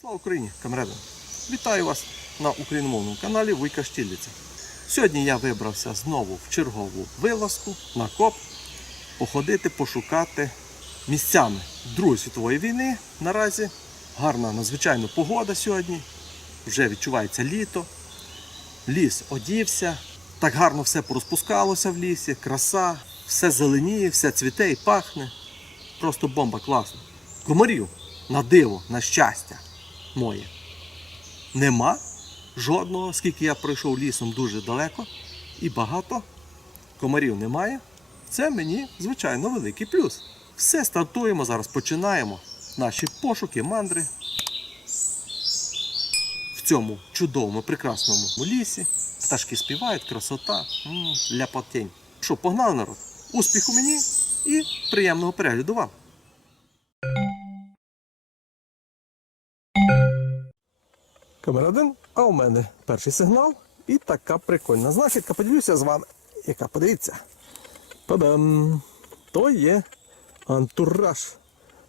Слава Україні, камради! Вітаю вас на україномовному каналі Вуйка Штіліця. Сьогодні я вибрався знову в чергову вилазку на коп походити, пошукати місцями Другої світової війни. Наразі гарна надзвичайно погода сьогодні. Вже відчувається літо. Ліс одівся. Так гарно все порозпускалося в лісі, краса, все зеленіє, все цвіте і пахне. Просто бомба класна. Комарів на диво, на щастя моє. Нема жодного, оскільки я пройшов лісом дуже далеко і багато комарів немає. Це мені, звичайно, великий плюс. Все стартуємо, зараз починаємо наші пошуки, мандри в цьому чудовому, прекрасному лісі. Пташки співають, красота, ляпотень. Що, погнали народ? Успіху мені і приємного перегляду вам! Номер один. А у мене перший сигнал. І така прикольна знахідка. Поділюся з вами. Яка подивіться. Та-дам! То є антураж.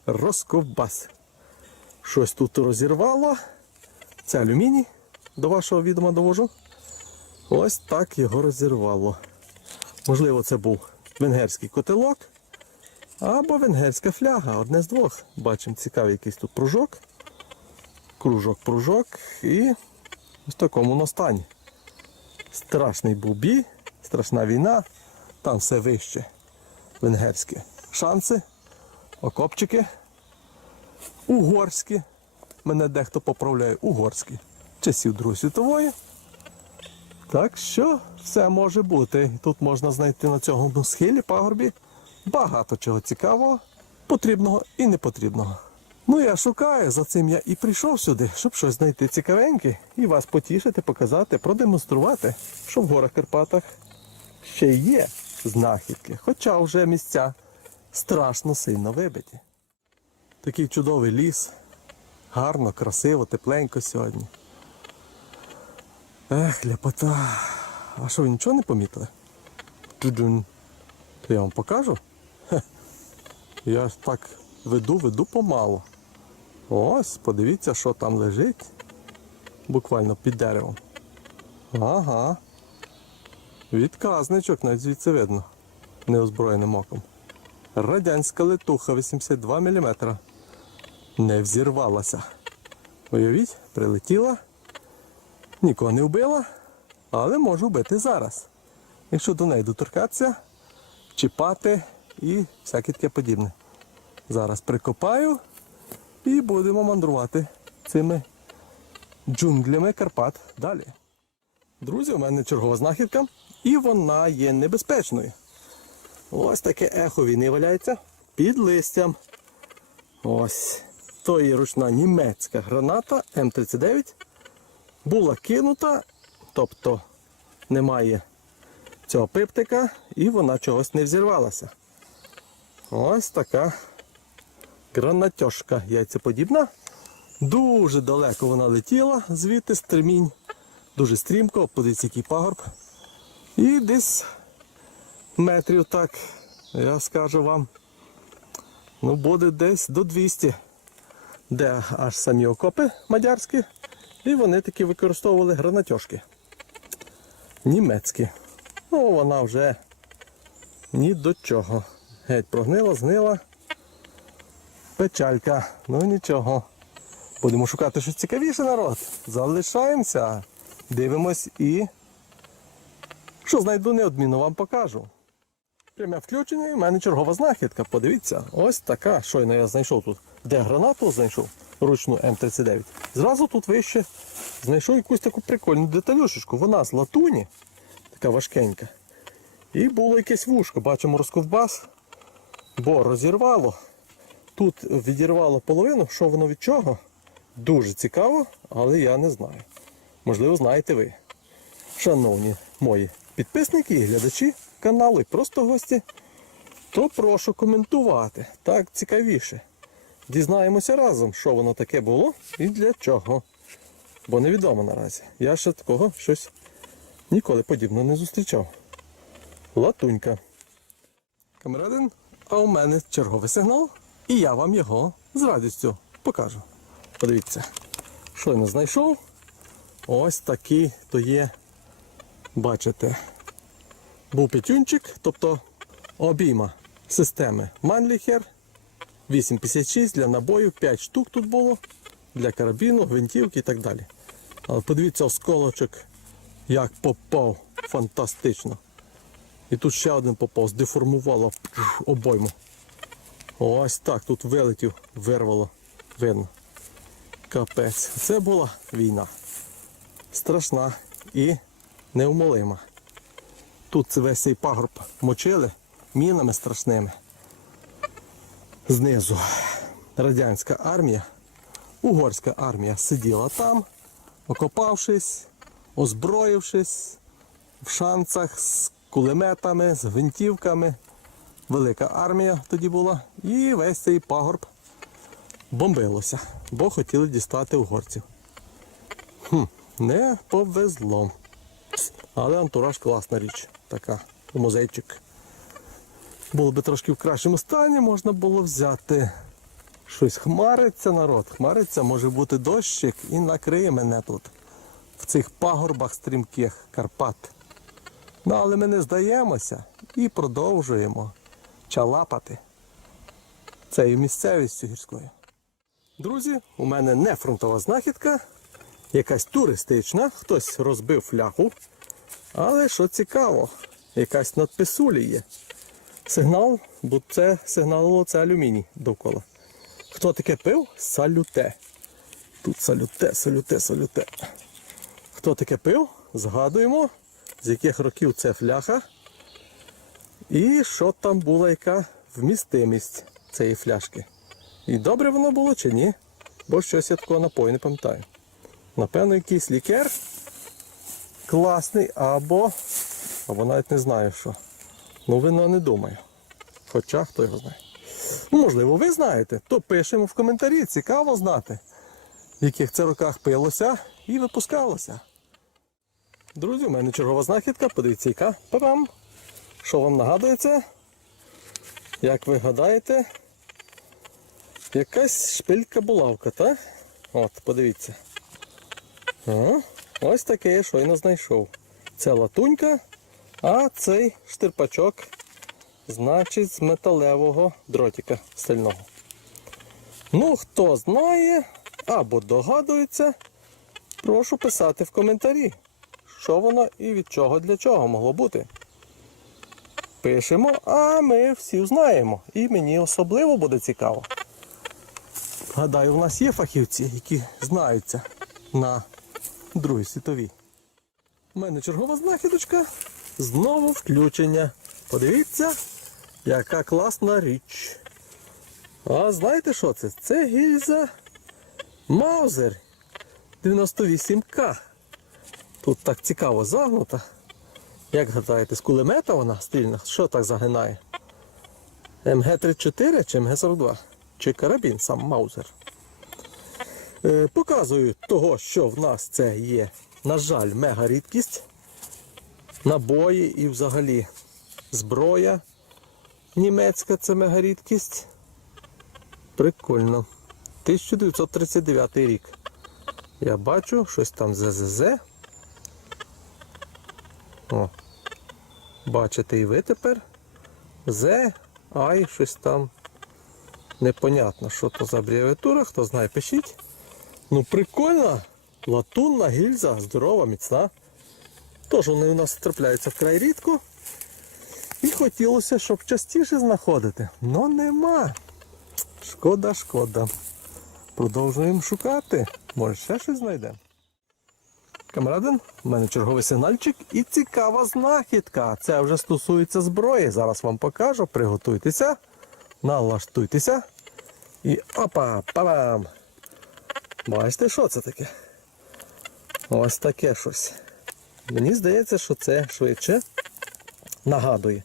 Розковбас. Щось тут розірвало. Це алюміній, до вашого відома довожу. Ось так його розірвало. Можливо, це був венгерський котелок або венгерська фляга. Одне з двох. Бачимо цікавий якийсь тут пружок кружок-пружок і в такому настані. Страшний бубі, страшна війна, там все вище. Венгерські шанси, окопчики, угорські. Мене дехто поправляє угорські. Часів Другої світової. Так що все може бути. Тут можна знайти на цьому схилі пагорбі багато чого цікавого, потрібного і непотрібного. Ну я шукаю, за цим я і прийшов сюди, щоб щось знайти цікавеньке і вас потішити, показати, продемонструвати, що в горах Карпатах ще є знахідки, хоча вже місця страшно сильно вибиті. Такий чудовий ліс. Гарно, красиво, тепленько сьогодні. Ех, ляпота. А що ви нічого не помітили? Джуджун. То я вам покажу? Хе. Я так веду, веду помалу. Ось, подивіться, що там лежить. Буквально під деревом. Ага. Відказничок, навіть звідси видно, неозброєним оком. Радянська летуха 82 мм. Не взірвалася. Уявіть, прилетіла, нікого не вбила, але можу вбити зараз. Якщо до неї доторкатися, чіпати і всяке таке подібне. Зараз прикопаю. І будемо мандрувати цими джунглями Карпат далі. Друзі, у мене чергова знахідка, і вона є небезпечною. Ось таке ехо війни валяється під листям. Ось. То є ручна німецька граната М39 була кинута, тобто немає цього пиптика, і вона чогось не взірвалася. Ось така Гранатьошка яйцеподібна. Дуже далеко вона летіла, звідти стремінь. Дуже стрімко, подивіться, який пагорб. І десь метрів так, я скажу вам, ну буде десь до 200, де аж самі окопи мадярські. І вони такі використовували гранатьошки. Німецькі. Ну, вона вже ні до чого. Геть прогнила, знила. Печалька. Ну нічого. Будемо шукати щось цікавіше народ. Залишаємося. Дивимось і що знайду неодмінно вам покажу. Пряме включення і в мене чергова знахідка. Подивіться, ось така. Щойно я знайшов тут. Де гранату знайшов ручну М39. Зразу тут вище знайшов якусь таку прикольну деталюшечку. Вона з латуні, така важкенька. І було якесь вушко. Бачимо розковбас, бо розірвало. Тут відірвало половину, що воно від чого? Дуже цікаво, але я не знаю. Можливо, знаєте ви. Шановні мої підписники і глядачі каналу, і просто гості, то прошу коментувати. Так цікавіше. Дізнаємося разом, що воно таке було і для чого. Бо невідомо наразі. Я ще такого щось ніколи подібно не зустрічав. Латунька. Камерадин, а у мене черговий сигнал. І я вам його з радістю покажу. Подивіться, що я знайшов. Ось такий то є, бачите, був п'ятюнчик, тобто обійма системи Манліхер 856 для набоїв, 5 штук тут було, для карабіну, гвинтівки і так далі. Але подивіться, осколочок, як попав фантастично. І тут ще один попав, здеформувало обойму. Ось так тут вилетів, вирвало, видно. Капець. Це була війна. Страшна і невмолима. Тут весь цей пагорб мочили мінами страшними. Знизу радянська армія, угорська армія сиділа там, окопавшись, озброївшись в шанцах з кулеметами, з гвинтівками велика армія тоді була. І весь цей пагорб бомбилося, бо хотіли дістати угорців. Хм, Не повезло. Але антураж класна річ, така, музейчик. Було би трошки в кращому стані, можна було взяти щось. Хмариться народ, хмариться, може бути дощик і накриє мене тут. В цих пагорбах стрімких Карпат. Ну, Але ми не здаємося і продовжуємо чалапати цією місцевістю гірською. Друзі, у мене не фронтова знахідка, якась туристична, хтось розбив фляху. Але що цікаво, якась надписулі є. Сигнал, бо це сигналило ну, це алюміній довкола. Хто таке пив? Салюте. Тут салюте, салюте, салюте. Хто таке пив? Згадуємо, з яких років це фляха. І що там була яка вмістимість цієї фляшки. І добре воно було чи ні? Бо щось я такого напою не пам'ятаю. Напевно, якийсь лікер класний або або навіть не знаю що. Ну, вино не думаю. Хоча хто його знає. Ну, Можливо, ви знаєте, то пишемо в коментарі. Цікаво знати, в яких це роках пилося і випускалося. Друзі, у мене чергова знахідка. Подивіться, яка. Па-пам! Що вам нагадується? Як ви гадаєте, якась шпилька-булавка, так? От, подивіться. Ага. Ось таке я щойно знайшов. Це латунька, а цей штирпачок, значить, з металевого дротика стального. Ну, хто знає або догадується, прошу писати в коментарі, що воно і від чого для чого могло бути пишемо, а ми всі знаємо. І мені особливо буде цікаво. Гадаю, в нас є фахівці, які знаються на Другій світовій. У мене чергова знахідочка. Знову включення. Подивіться, яка класна річ. А знаєте що це? Це гільза Маузер 98К. Тут так цікаво загнута. Як гадаєте, з кулемета вона стрільна? Що так загинає? МГ-34 чи МГ-42? Чи карабін сам Маузер? Е, показую того, що в нас це є, на жаль, мега рідкість. Набої і взагалі зброя німецька це мега рідкість. Прикольно. 1939 рік. Я бачу щось там ЗЗЗ. О, бачите і ви тепер. Зе, ай, щось там непонятно, що то за абревіатура, хто знає, пишіть. Ну прикольна, латунна гільза, здорова, міцна. Тож вони у нас трапляються вкрай рідко. І хотілося, щоб частіше знаходити. Но нема. Шкода, шкода. Продовжуємо шукати. Може ще щось знайдемо. Камрадин, у мене черговий сигнальчик і цікава знахідка. Це вже стосується зброї. Зараз вам покажу. Приготуйтеся, налаштуйтеся. І опа, парам! Бачите, що це таке? Ось таке щось. Мені здається, що це швидше нагадує.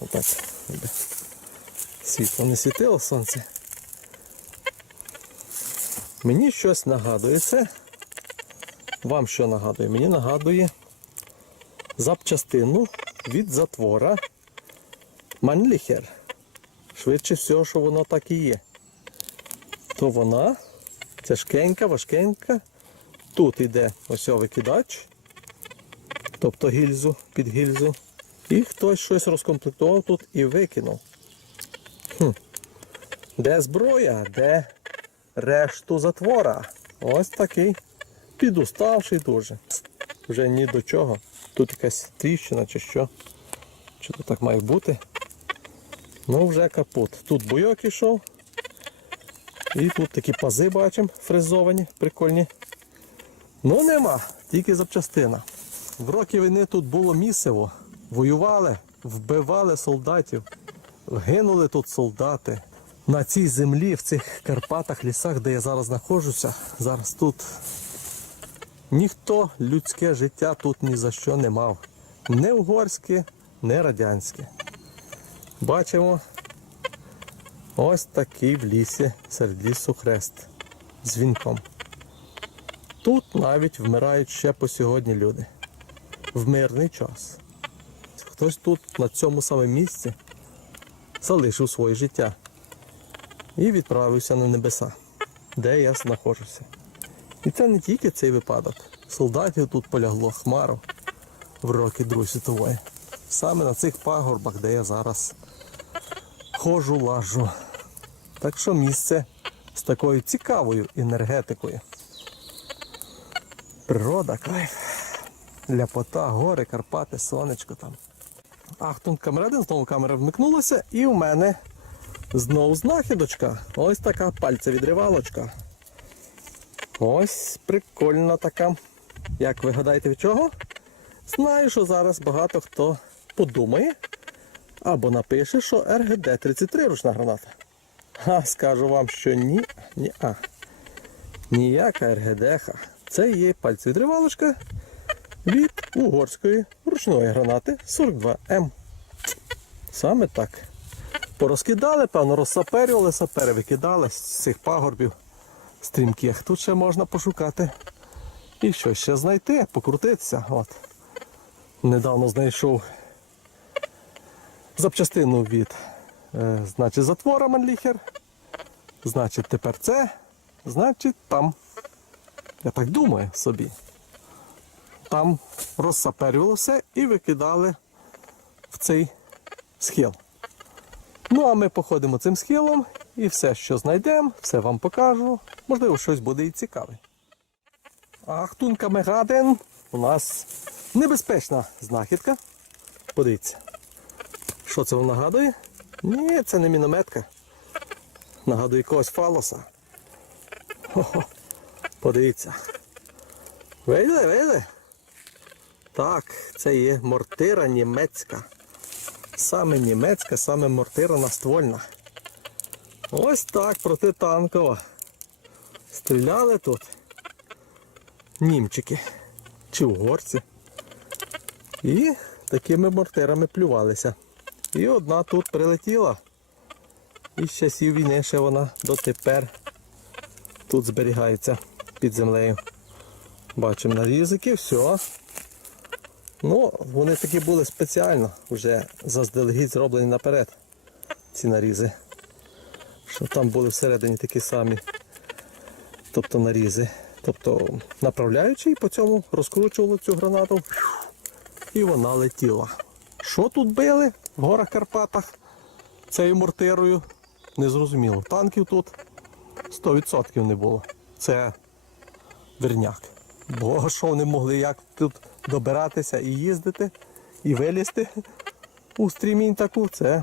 Отак. Світло не світило сонце. Мені щось нагадує це вам що нагадує? Мені нагадує запчастину від затвора Манліхер. Швидше всього, що воно так і є. То вона тяжкенька, важкенька. Тут йде ось викидач, тобто гільзу під гільзу. І хтось щось розкомплектував тут і викинув. Хм. Де зброя, де решту затвора? Ось такий. Підуставший дуже. Вже ні до чого. Тут якась тріщина чи що. Чи то так має бути. Ну вже капут. Тут бойок ішов. І тут такі пази бачимо, фрезовані, прикольні. Ну нема, тільки запчастина. В роки війни тут було місиво. Воювали, вбивали солдатів, гинули тут солдати. На цій землі, в цих Карпатах, лісах, де я зараз знаходжуся, зараз тут Ніхто людське життя тут ні за що не мав. Не угорське, не радянське. Бачимо ось такий в лісі серед лісу хрест з вінком. Тут навіть вмирають ще по сьогодні люди. В мирний час. Хтось тут, на цьому саме місці, залишив своє життя і відправився на небеса, де я знаходжуся. І це не тільки цей випадок. Солдатів тут полягло хмару в роки Другої світової. Саме на цих пагорбах, де я зараз хожу, лажу. Так що місце з такою цікавою енергетикою. Природа, кайф, ляпота, гори, Карпати, сонечко там. Ахтунг камерадин, знову камера вмикнулася, і у мене знову знахідочка. Ось така пальця відривалочка. Ось прикольна така. Як ви гадаєте від чого? Знаю, що зараз багато хто подумає або напише, що РГД-33 ручна граната. А скажу вам, що ні, ні, а. Ніяка РГДХ. Це є пальцевідривалочка від угорської ручної гранати 42М. Саме так. Порозкидали, певно, розсаперювали, сапери викидали з цих пагорбів стрімких. Тут ще можна пошукати і що ще знайти, покрутитися. От. Недавно знайшов запчастину від е, значить, затвора Манліхер. Значить, тепер це, значить там. Я так думаю собі. Там розсаперювалося і викидали в цей схил. Ну, а ми походимо цим схилом і все, що знайдемо, все вам покажу. Можливо, щось буде і цікаве. А Ахтунка Мегаден у нас небезпечна знахідка. Подивіться. Що це вам нагадує? Ні, це не мінометка. Нагадує якогось фалоса. Хо-хо, Подивіться. Видали, видали? Так, це є мортира німецька. Саме німецька, саме мортира наствольна. Ось так протитанково. Стріляли тут німчики чи угорці. І такими мортирами плювалися. І одна тут прилетіла. І з часів війни ще вона дотепер тут зберігається під землею. Бачимо нарізики, все. Ну, вони такі були спеціально, вже заздалегідь зроблені наперед. Ці нарізи що там були всередині такі самі тобто нарізи. Тобто направляючий по цьому розкручували цю гранату і вона летіла. Що тут били в горах Карпатах цією мортирою? Незрозуміло. Танків тут 100% не було. Це верняк. Бо що вони могли як тут добиратися і їздити, і вилізти у стрімінь таку, це,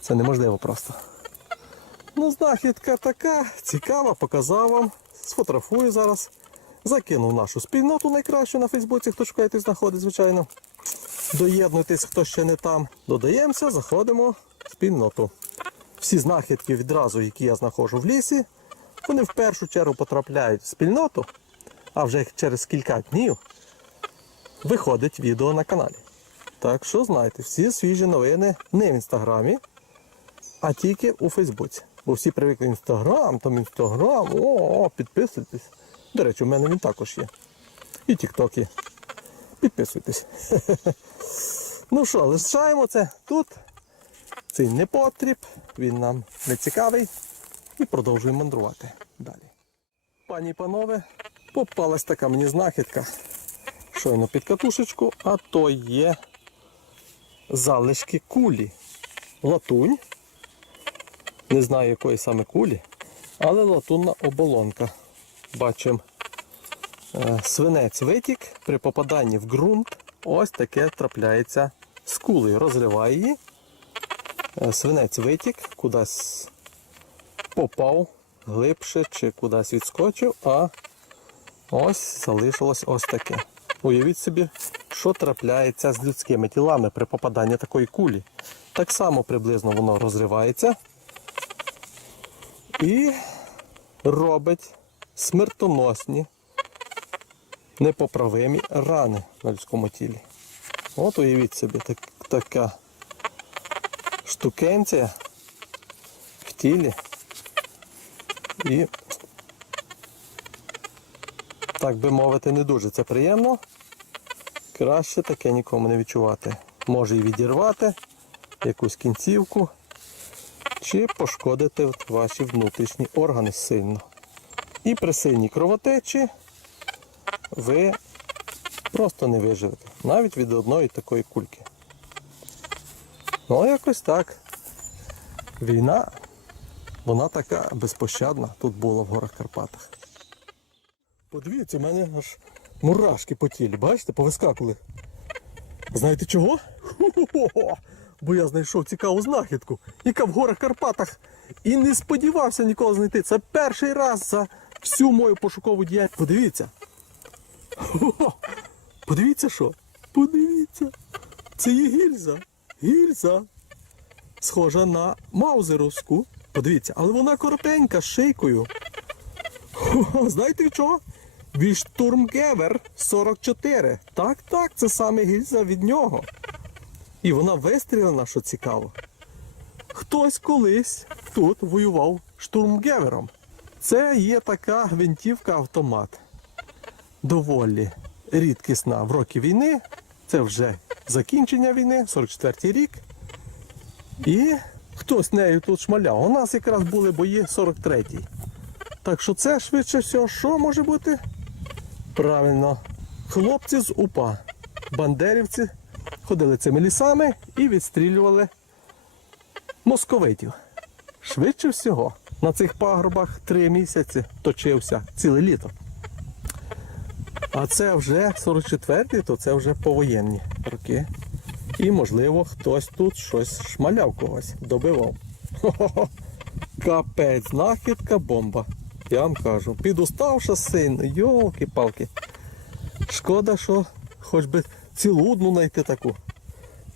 це неможливо просто. Ну, Знахідка така, цікава, показав вам. Сфотографую зараз. Закинув нашу спільноту найкращу на Фейсбуці, хто шукає, знаходить, звичайно. Доєднуйтесь, хто ще не там. Додаємося, заходимо в спільноту. Всі знахідки відразу, які я знаходжу в лісі, вони в першу чергу потрапляють в спільноту, а вже через кілька днів виходить відео на каналі. Так що знайте, всі свіжі новини не в інстаграмі, а тільки у Фейсбуці. Бо всі привикли інстаграм, там інстаграм, о, о, підписуйтесь. До речі, у мене він також є. І тіктоки. Підписуйтесь. Ну що, лишаємо це тут. Цей непотріб, він нам не цікавий. І продовжуємо мандрувати далі. Пані і панове, попалась така мені знахідка. Щойно під катушечку, а то є залишки кулі. Латунь. Не знаю якої саме кулі, але латунна оболонка. Бачимо е, свинець витік, при попаданні в ґрунт ось таке трапляється з кулею. Розриває її, е, свинець витік, кудись попав глибше чи кудись відскочив, а ось залишилось ось таке. Уявіть собі, що трапляється з людськими тілами при попаданні такої кулі. Так само приблизно воно розривається і робить смертоносні непоправимі рани на людському тілі. От уявіть собі, так, така штукенція в тілі і, так би мовити, не дуже це приємно. Краще таке нікому не відчувати. Може і відірвати якусь кінцівку чи пошкодити ваші внутрішні органи сильно. І при сильній кровотечі ви просто не виживете, навіть від одної такої кульки. Ну, якось так. Війна, вона така безпощадна тут була в горах Карпатах. Подивіться, у мене аж мурашки по тілі, бачите, повискакували. Знаєте чого? Хо-хо-хо! бо я знайшов цікаву знахідку, яка в горах Карпатах і не сподівався ніколи знайти. Це перший раз за всю мою пошукову діяльність. Подивіться. О, подивіться що? Подивіться. Це є гільза. Гільза. Схожа на маузеровську. Подивіться, але вона коротенька з шийкою. О, знаєте чого? Від 44. Так, так, це саме гільза від нього. І вона вистрілена, що цікаво. Хтось колись тут воював штурмгевером. Це є така гвинтівка автомат. Доволі рідкісна в роки війни. Це вже закінчення війни, 44-й рік. І хтось нею тут шмаляв. У нас якраз були бої 43-й. Так що це швидше всього, що може бути? Правильно, хлопці з упа, бандерівці. Ходили цими лісами і відстрілювали московитів. Швидше всього, на цих пагорбах три місяці точився ціле літо. А це вже 44-й, то це вже повоєнні роки. І, можливо, хтось тут щось шмаляв когось, добивав. Хо -хо -хо. Капець, знахідка бомба. Я вам кажу, підуставша син, йолки-палки. Шкода, що хоч би цілу одну знайти таку.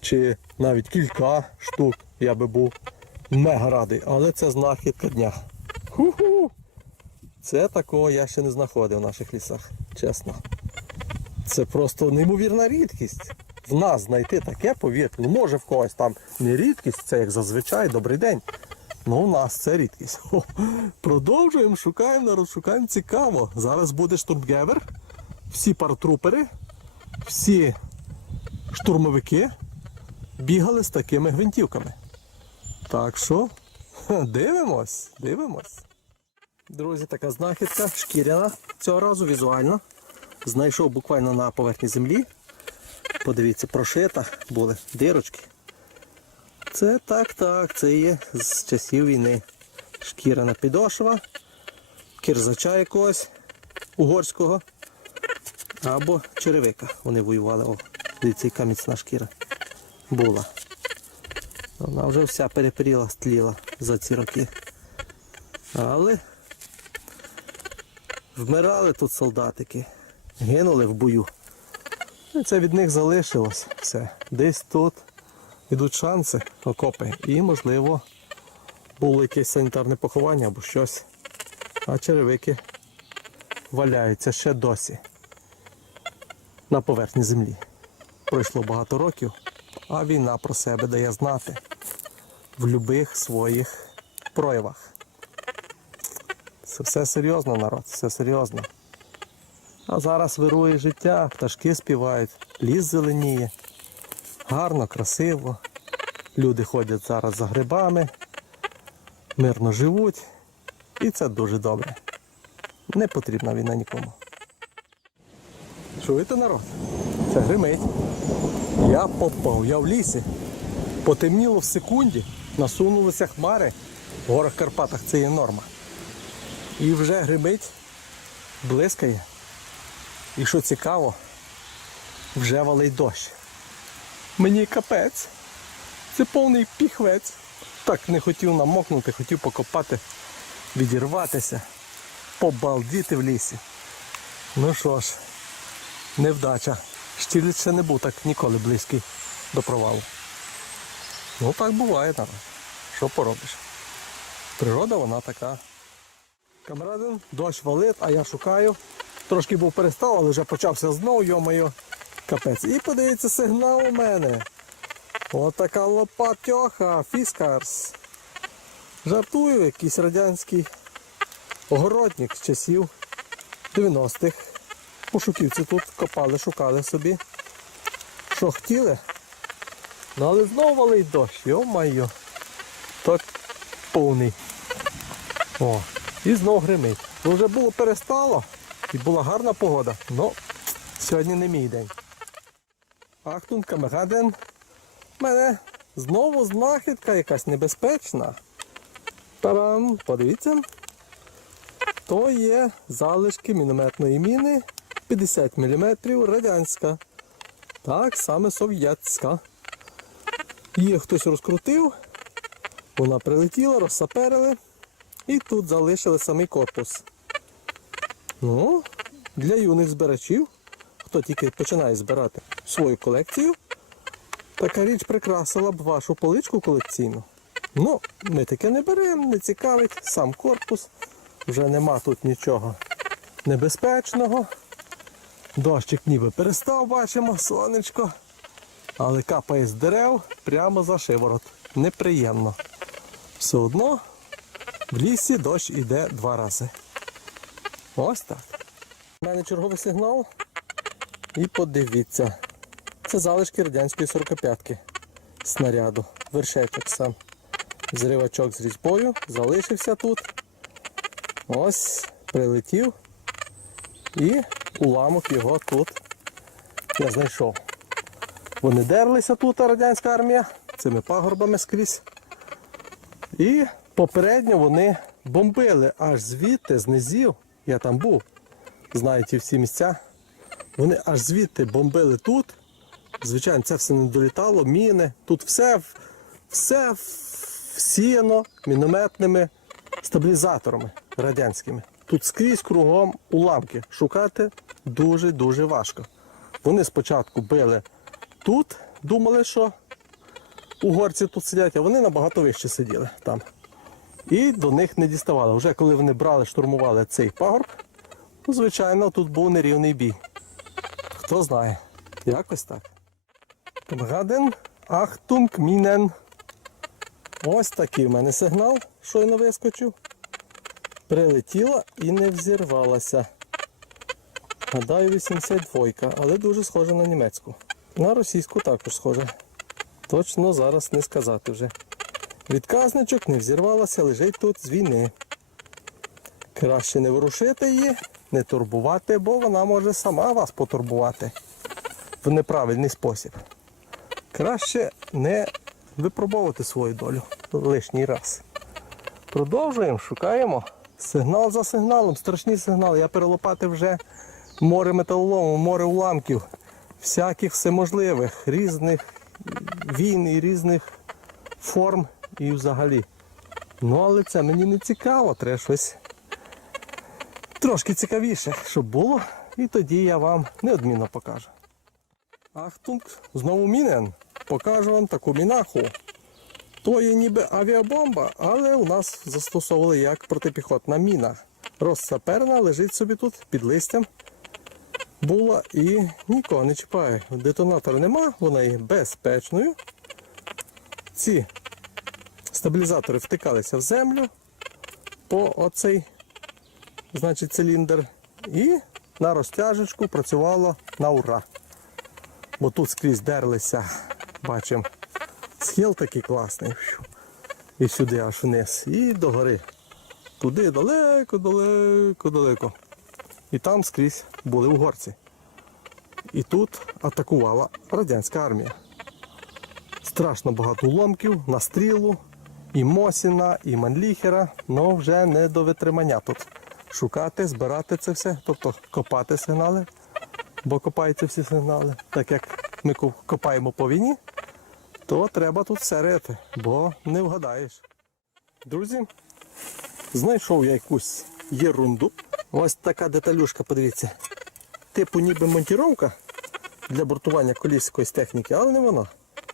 Чи навіть кілька штук я би був мега радий. Але це знахідка дня. Ху-ху! Це такого я ще не знаходив в наших лісах, чесно. Це просто неймовірна рідкість. В нас знайти таке повітря. Ну, може в когось там не рідкість, це як зазвичай, добрий день. Ну в нас це рідкість. О, продовжуємо, шукаємо, народ, шукаємо цікаво. Зараз буде штурмгевер, всі партрупери, всі штурмовики бігали з такими гвинтівками. Так що, дивимось, дивимось. Друзі, така знахідка шкіряна. Цього разу візуально. Знайшов буквально на поверхні землі. Подивіться, прошита були дирочки. Це так-так, це є з часів війни. Шкіряна підошва, кірзача якогось угорського або черевика. Вони воювали. О, Дивіться, яка міцна шкіра була. Вона вже вся перепріла, стліла за ці роки. Але вмирали тут солдатики, гинули в бою. І це від них залишилось все. Десь тут йдуть шанси, окопи. І, можливо, було якесь санітарне поховання або щось. А черевики валяються ще досі на поверхні землі. Пройшло багато років, а війна про себе дає знати в любих своїх проявах. Це все серйозно, народ, все серйозно. А зараз вирує життя, пташки співають, ліс зеленіє, гарно, красиво. Люди ходять зараз за грибами, мирно живуть, і це дуже добре. Не потрібна війна нікому. Чуєте народ? Це гримить. Я попав, я в лісі. Потемніло в секунді, насунулися хмари, в горах Карпатах це є норма. І вже грибить, блискає. І що цікаво, вже валий дощ. Мені капець. Це повний піхвець. Так не хотів намокнути, хотів покопати, відірватися, побалдіти в лісі. Ну що ж, невдача. Штірліц ще не був так ніколи близький до провалу. Ну так буває, там. що поробиш. Природа вона така. Камерадин, дощ валить, а я шукаю. Трошки був перестав, але вже почався знову, йомайо, капець. І подивіться, сигнал у мене. Отака От лопатьоха, фіскарс. Жартую, якийсь радянський огородник з часів 90-х пошуківці тут копали, шукали собі, що хотіли. Ну але знову валить дощ, йо-майо. Так повний. О, І знову гримить. Ну, Вже було перестало і була гарна погода. але сьогодні не мій день. Ахтун У Мене знову знахідка якась небезпечна. Тарам, подивіться. То є залишки мінометної міни. 50 мм радянська. Так, саме совєтська. Її хтось розкрутив, вона прилетіла, розсаперили і тут залишили самий корпус. Ну, Для юних збирачів, хто тільки починає збирати свою колекцію, така річ прикрасила б вашу поличку колекційну. Ну, ми таке не беремо, не цікавить, сам корпус, вже нема тут нічого небезпечного. Дощик ніби перестав, бачимо, сонечко. Але капає з дерев прямо за шиворот. Неприємно. Все одно в лісі дощ іде два рази. Ось так. У мене черговий сигнал. І подивіться. Це залишки радянської 45-ки снаряду. Вершечок сам. Зривачок з різьбою залишився тут. Ось, прилетів і уламок його тут я знайшов. Вони дерлися тут, радянська армія, цими пагорбами скрізь. І попередньо вони бомбили аж звідти, з низів, я там був, знаєте, всі місця. Вони аж звідти бомбили тут. Звичайно, це все не долітало, міни. Тут все все всіяно мінометними стабілізаторами радянськими. Тут скрізь кругом уламки шукати дуже-дуже важко. Вони спочатку били тут, думали, що угорці тут сидять, а вони набагато вище сиділи там. І до них не діставали. Вже коли вони брали, штурмували цей пагорб, ну, звичайно, тут був нерівний бій. Хто знає, якось так. Гаден Ахтунг Мінен. Ось такий в мене сигнал, щойно вискочив. Прилетіла і не взірвалася. Гадаю, 82, але дуже схожа на німецьку. На російську також схожа. Точно зараз не сказати вже. Відказничок не взірвалася, лежить тут з війни. Краще не ворушити її, не турбувати, бо вона може сама вас потурбувати в неправильний спосіб. Краще не випробовувати свою долю лишній раз. Продовжуємо, шукаємо. Сигнал за сигналом, страшні сигнали. Я перелопати вже море металолому, море уламків, всяких всеможливих, різних війн і різних форм і взагалі. Ну, але це мені не цікаво, треба щось трошки цікавіше, щоб було. І тоді я вам неодмінно покажу. Ахтунг, знову мінен. Покажу вам таку мінаху. То є ніби авіабомба, але у нас застосовували як протипіхотна міна. Розсаперна лежить собі тут під листям була і нікого не чіпає. Детонатора нема, вона є безпечною. Ці стабілізатори втикалися в землю по оцей значить, циліндр. І на розтяжечку працювало на ура. Бо тут скрізь дерлися, бачимо, схил такий класний. І сюди аж вниз. І догори. Туди далеко, далеко, далеко. І там скрізь були угорці. І тут атакувала радянська армія. Страшно багато уламків, настрілу, і Мосіна, і Манліхера, але вже не до витримання тут. Шукати, збирати це все, тобто копати сигнали, бо копаються всі сигнали. Так як ми копаємо по війні, то треба тут все рити, бо не вгадаєш. Друзі, знайшов я якусь єрунду. Ось така деталюшка, подивіться. Типу ніби монтіровка для бортування коліс якоїсь техніки, але не вона.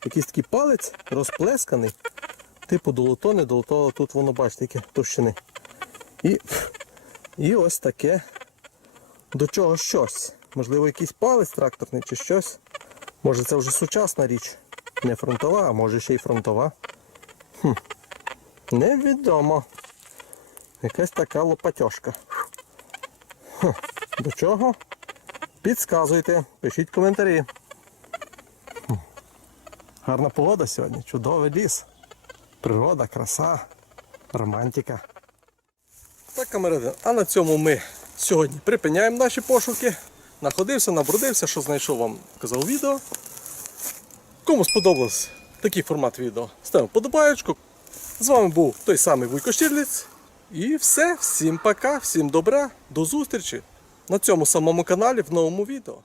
Якийсь такий палець розплесканий, типу долото, не долото, тут воно, бачите, яке товщини. І і ось таке до чого щось. Можливо, якийсь палець тракторний чи щось. Може це вже сучасна річ. Не фронтова, а може ще й фронтова. Хм. Невідомо. Якась така лопатьошка. До чого? Підсказуйте, пишіть коментарі. Гарна погода сьогодні. Чудовий ліс. Природа, краса, романтика. Так, камеради. а на цьому ми сьогодні припиняємо наші пошуки. Находився, набрудився, що знайшов вам, казав відео. Кому сподобалось такий формат відео, ставимо подобаєчку. З вами був той самий Вуйко Щірліць. І все, всім пока, всім добра, до зустрічі на цьому самому каналі в новому відео.